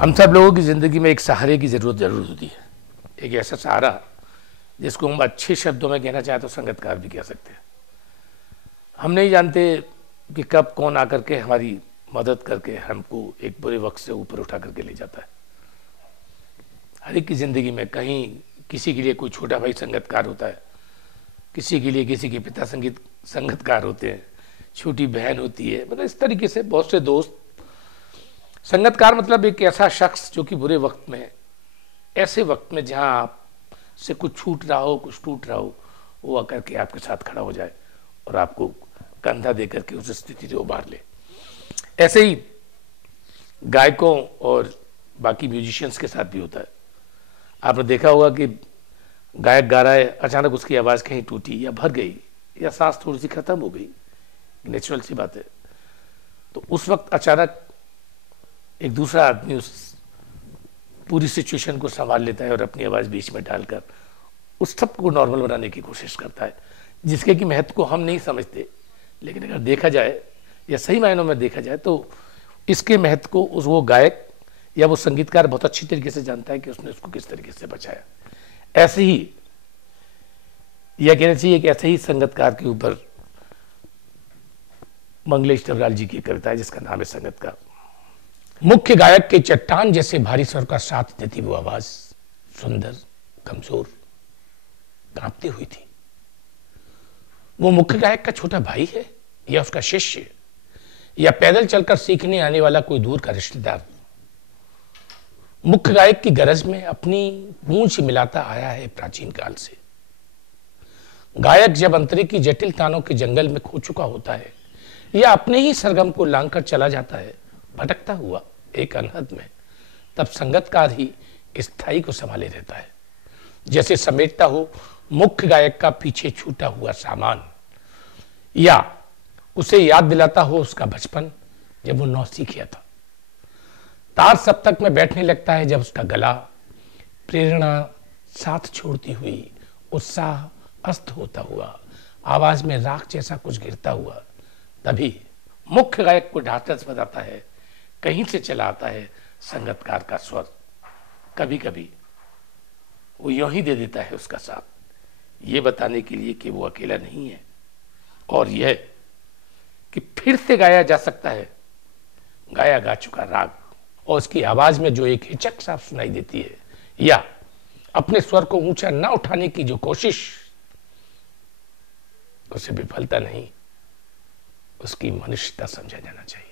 हम सब लोगों की ज़िंदगी में एक सहारे की ज़रूरत जरूर होती है। एक ऐसा सहारा जिसको हम अच्छे शब्दों में कहना चाहें तो संगतकार भी कह सकते हैं। हम नहीं जानते कि कब कौन आकर के हमारी मदद करके हमको एक बुरे वक्त से ऊपर उठा करके ले जाता है। हर एक की ज़िंदगी में कहीं किसी के लिए कोई छोटा भाई संगतकार होता है, किसी के लिए किसी के पिता संगतकार होते हैं, छोटी बहन होती है। मतलब इस तरीके से बहुत से दोस्त। संगतकार मतलब एक ऐसा शख्स जो कि बुरे वक्त में, ऐसे वक्त में जहां आप से कुछ छूट रहा हो, कुछ टूट रहा हो, वो आकर के आपके साथ खड़ा हो जाए और आपको कंधा दे करके उस स्थिति से उबार ले। ऐसे ही गायकों और बाकी म्यूजिशियंस के साथ भी होता है। आपने देखा होगा कि गायक गा रहा है, अचानक उसकी आवाज़ कहीं टूटी या भर गई या सांस थोड़ी सी खत्म हो गई, नेचुरल सी बात है। तो उस वक्त अचानक एक दूसरा आदमी उस पूरी सिचुएशन को संभाल लेता है और अपनी आवाज़ बीच में डालकर उस सब को नॉर्मल बनाने की कोशिश करता है, जिसके कि महत्व को हम नहीं समझते। लेकिन अगर देखा जाए या सही मायनों में देखा जाए तो इसके महत्व को वो गायक या वो संगीतकार बहुत अच्छी तरीके से जानता है कि उसने उसको किस तरीके से बचाया। ऐसे ही यह कहना चाहिए कि ऐसे ही संगतकार के ऊपर मंगलेश डबराल जी की कविता है जिसका नाम है संगतकार। मुख्य गायक के चट्टान जैसे भारी स्वर का साथ देती वो आवाज सुंदर, कमजोर, कांपती हुई थी। वो मुख्य गायक का छोटा भाई है या उसका शिष्य या पैदल चलकर सीखने आने वाला कोई दूर का रिश्तेदार। मुख्य गायक की गरज में अपनी गूंज मिलाता आया है प्राचीन काल से। गायक जब अंतरिक की जटिल तानों के जंगल में खो चुका होता है या अपने ही सरगम को लांघकर चला जाता है भटकता हुआ एक अनहद में, तब संगतकार ही स्थायी को संभाले रहता है। जैसे समेटता हो मुख्य गायक का पीछे छूटा हुआ सामान या उसे याद दिलाता हो उसका बचपन जब वो नौसिखिया था। तार सप्तक में बैठने लगता है जब उसका गला, प्रेरणा साथ छोड़ती हुई, उत्साह अस्त होता हुआ, आवाज में राख जैसा कुछ गिरता हुआ, तभी मुख्य गायक को ढांढस बताता है, कहीं से चला आता है संगतकार का स्वर। कभी कभी वो यूं ही दे देता है उसका साथ, ये बताने के लिए कि वो अकेला नहीं है और यह कि फिर से गाया जा सकता है गाया गा चुका राग। और उसकी आवाज में जो एक हिचक साफ सुनाई देती है या अपने स्वर को ऊंचा ना उठाने की जो कोशिश, उसे विफलता नहीं, उसकी मनुष्यता समझा जाना चाहिए।